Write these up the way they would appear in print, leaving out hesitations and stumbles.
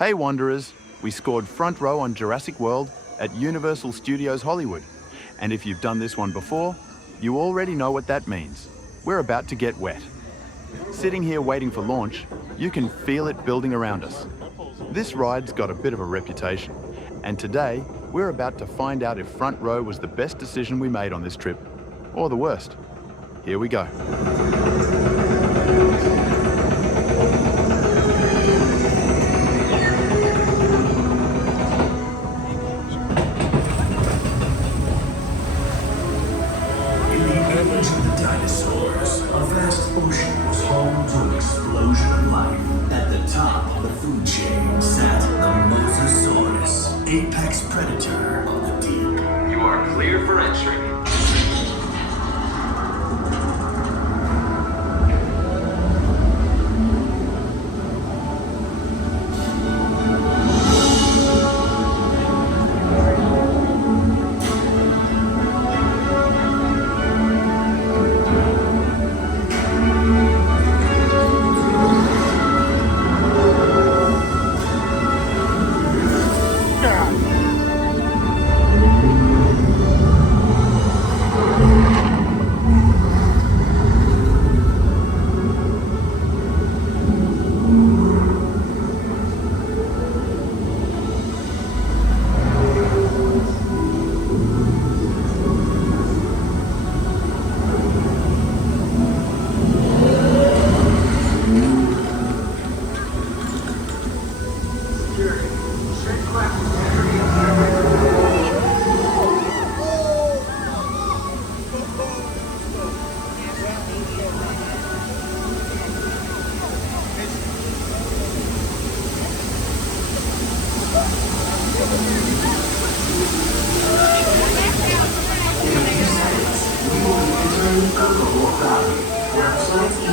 Hey Wanderers, we scored front row on Jurassic World at Universal Studios Hollywood. And if you've done this one before, you already know what that means. We're about to get wet. Sitting here waiting for launch, you can feel it building around us. This ride's got a bit of a reputation, and today we're about to find out if front row was the best decision we made on this trip, or the worst. Here we go. Age of the dinosaurs, a vast ocean was home to an explosion of life. At the top of the food chain sat the Mosasaurus, apex predator of the deep. You are clear for entry.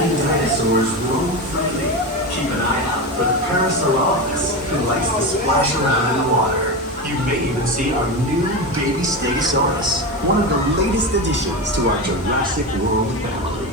Dinosaurs roam freely. Keep an eye out for the Mosasaurus, who likes to splash around in the water. You may even see our new baby Stegosaurus, one of the latest additions to our Jurassic World family.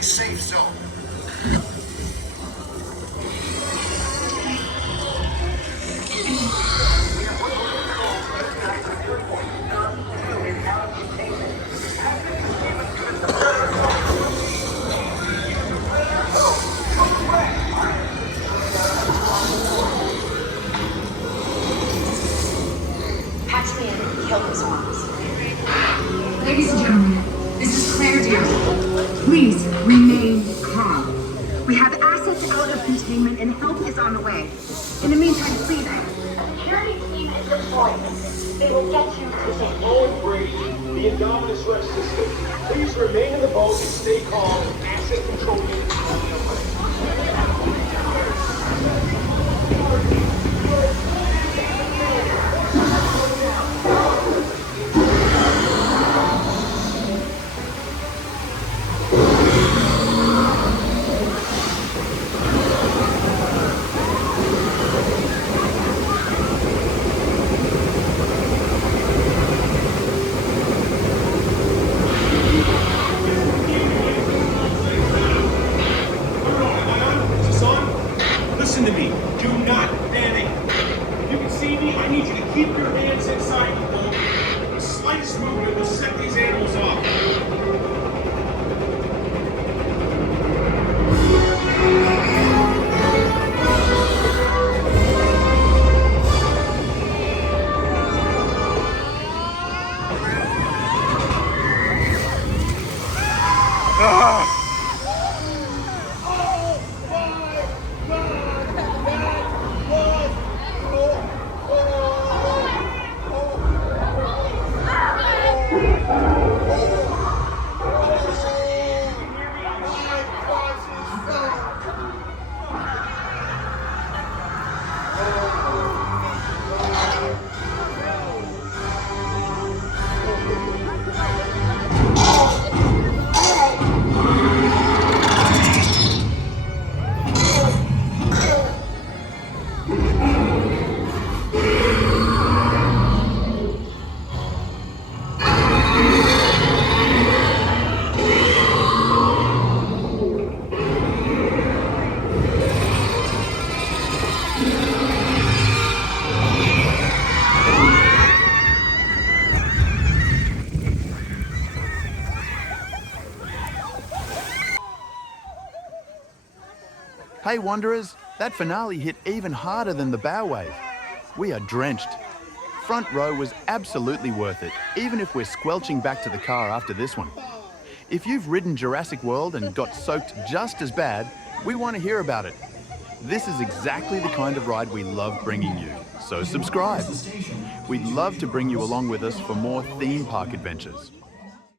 Safe zone. Patch me in and kill those arms. Ladies and gentlemen, this is Claire Deer. Please remain calm. We have assets out of containment and help is on the way. In the meantime, please. A security team is deployed. They will get you to safety. All bridge, the Indominus Rex system. Please remain in the boat and stay calm. Asset control units on the alert. Listen to me. Do not panic. If you can see me, I need you to keep your hands inside the boat. The slightest movement will set these animals off. Hey Wanderers, that finale hit even harder than the bow wave. We are drenched. Front row was absolutely worth it, even if we're squelching back to the car after this one. If you've ridden Jurassic World and got soaked just as bad, we want to hear about it. This is exactly the kind of ride we love bringing you, so subscribe. We'd love to bring you along with us for more theme park adventures.